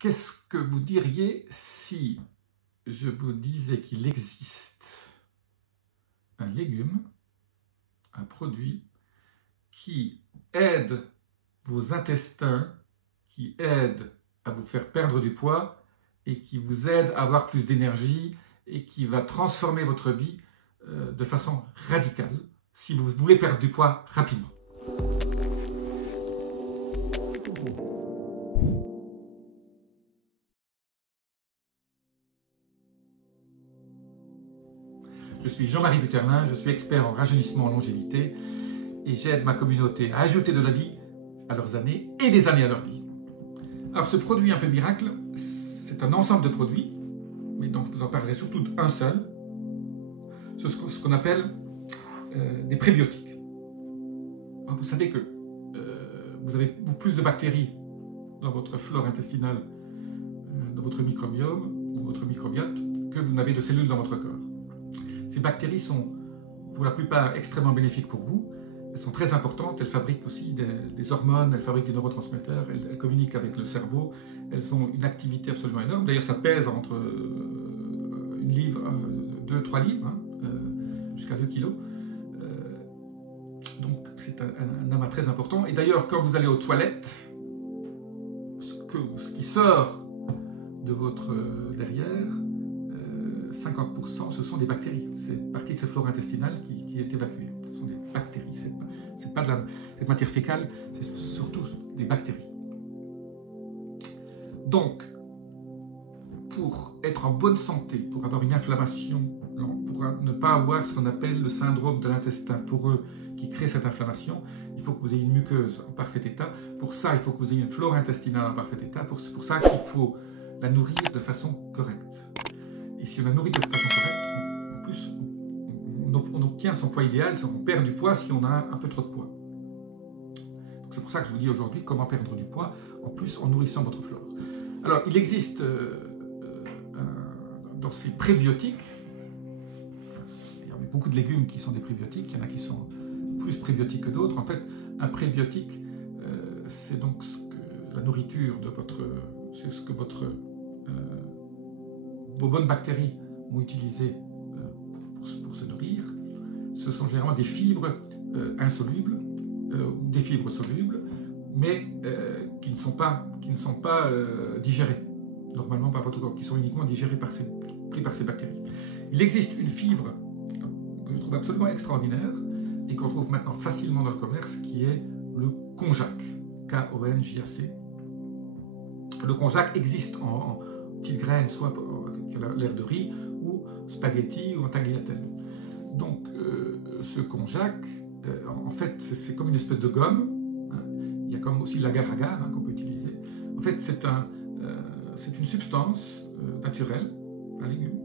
Qu'est-ce que vous diriez si je vous disais qu'il existe un légume, un produit qui aide vos intestins, qui aide à vous faire perdre du poids et qui vous aide à avoir plus d'énergie et qui va transformer votre vie de façon radicale si vous voulez perdre du poids rapidement. Je suis Jean-Marie Buterlin, je suis expert en rajeunissement en longévité et j'aide ma communauté à ajouter de la vie à leurs années et des années à leur vie. Alors ce produit un peu miracle, c'est un ensemble de produits, mais donc je vous en parlerai surtout d'un seul, ce qu'on appelle des prébiotiques. Alors, vous savez que vous avez plus de bactéries dans votre flore intestinale, dans votre microbiome ou votre microbiote, que vous n'avez de cellules dans votre corps. Ces bactéries sont pour la plupart extrêmement bénéfiques pour vous. Elles sont très importantes, elles fabriquent aussi des hormones, elles fabriquent des neurotransmetteurs, elles communiquent avec le cerveau, elles ont une activité absolument énorme. D'ailleurs, ça pèse entre 2-3 livres, hein, jusqu'à 2 kilos. Donc, c'est un amas très important. Et d'ailleurs, quand vous allez aux toilettes, ce qui sort de votre derrière, 50% ce sont des bactéries. C'est partie de cette flore intestinale qui est évacuée. Ce sont des bactéries. C'est pas de cette matière fécale, c'est surtout des bactéries. Donc, pour être en bonne santé, pour avoir une inflammation, pour ne pas avoir ce qu'on appelle le syndrome de l'intestin poreux qui crée cette inflammation, il faut que vous ayez une muqueuse en parfait état. Pour ça, il faut que vous ayez une flore intestinale en parfait état. C'est pour ça qu'il faut la nourrir de façon correcte. Et si on la nourrit de façon correcte, en plus, on obtient son poids idéal, on perd du poids si on a un peu trop de poids. C'est pour ça que je vous dis aujourd'hui comment perdre du poids, en plus en nourrissant votre flore. Alors, il existe dans ces prébiotiques, il y a beaucoup de légumes qui sont des prébiotiques, il y en a qui sont plus prébiotiques que d'autres. En fait, un prébiotique, c'est donc la nourriture de c'est ce que vos bonnes bactéries vont utiliser pour se nourrir. Ce sont généralement des fibres insolubles ou des fibres solubles, mais qui ne sont pas digérées normalement par votre corps, qui sont uniquement digérées pris par ces bactéries. Il existe une fibre que je trouve absolument extraordinaire et qu'on trouve maintenant facilement dans le commerce, qui est le konjac, K-O-N-J-A-C. Le konjac existe en petites graines, soit à l'air de riz, ou spaghetti, ou en tagliatelle. Donc, ce konjac, en fait, c'est comme une espèce de gomme. Hein. Il y a comme aussi l'agar-agar qu'on peut utiliser. En fait, c'est une substance naturelle, un légume,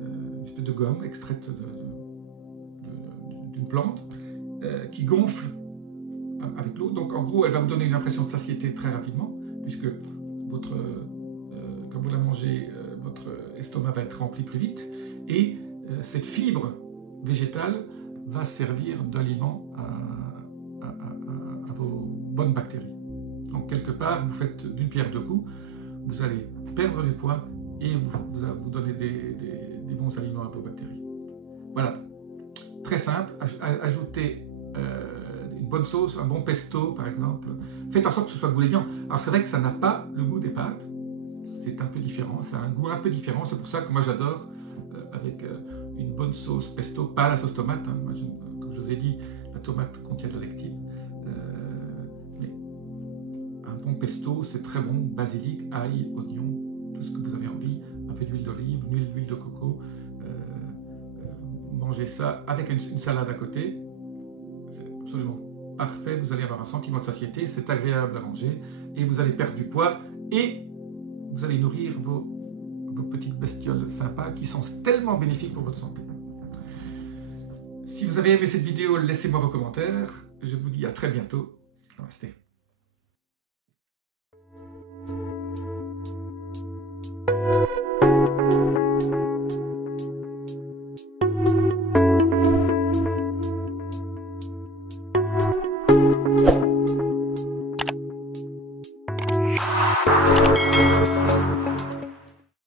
une espèce de gomme extraite d'une plante, qui gonfle avec l'eau. Donc, en gros, elle va vous donner une impression de satiété très rapidement, puisque quand vous la mangez, votre estomac va être rempli plus vite, et cette fibre végétale va servir d'aliment à vos bonnes bactéries. Donc quelque part, vous faites d'une pierre deux coups, vous allez perdre du poids et vous donner des bons aliments à vos bactéries. Voilà, très simple, ajoutez une bonne sauce, un bon pesto par exemple, faites en sorte que ce soit goulayant. Alors c'est vrai que ça n'a pas le goût des pâtes, c'est un peu différent, ça a un goût un peu différent, c'est pour ça que moi j'adore avec une bonne sauce pesto, pas la sauce tomate, hein. Moi, comme je vous ai dit, la tomate contient de la lectine, mais un bon pesto c'est très bon, basilic, ail, oignon, tout ce que vous avez envie, un peu d'huile d'olive, une huile de coco, mangez ça avec une salade à côté, c'est absolument parfait, vous allez avoir un sentiment de satiété, c'est agréable à manger, et vous allez perdre du poids, et vous allez nourrir vos petites bestioles sympas qui sont tellement bénéfiques pour votre santé. Si vous avez aimé cette vidéo, laissez-moi vos commentaires. Je vous dis à très bientôt. Namaste.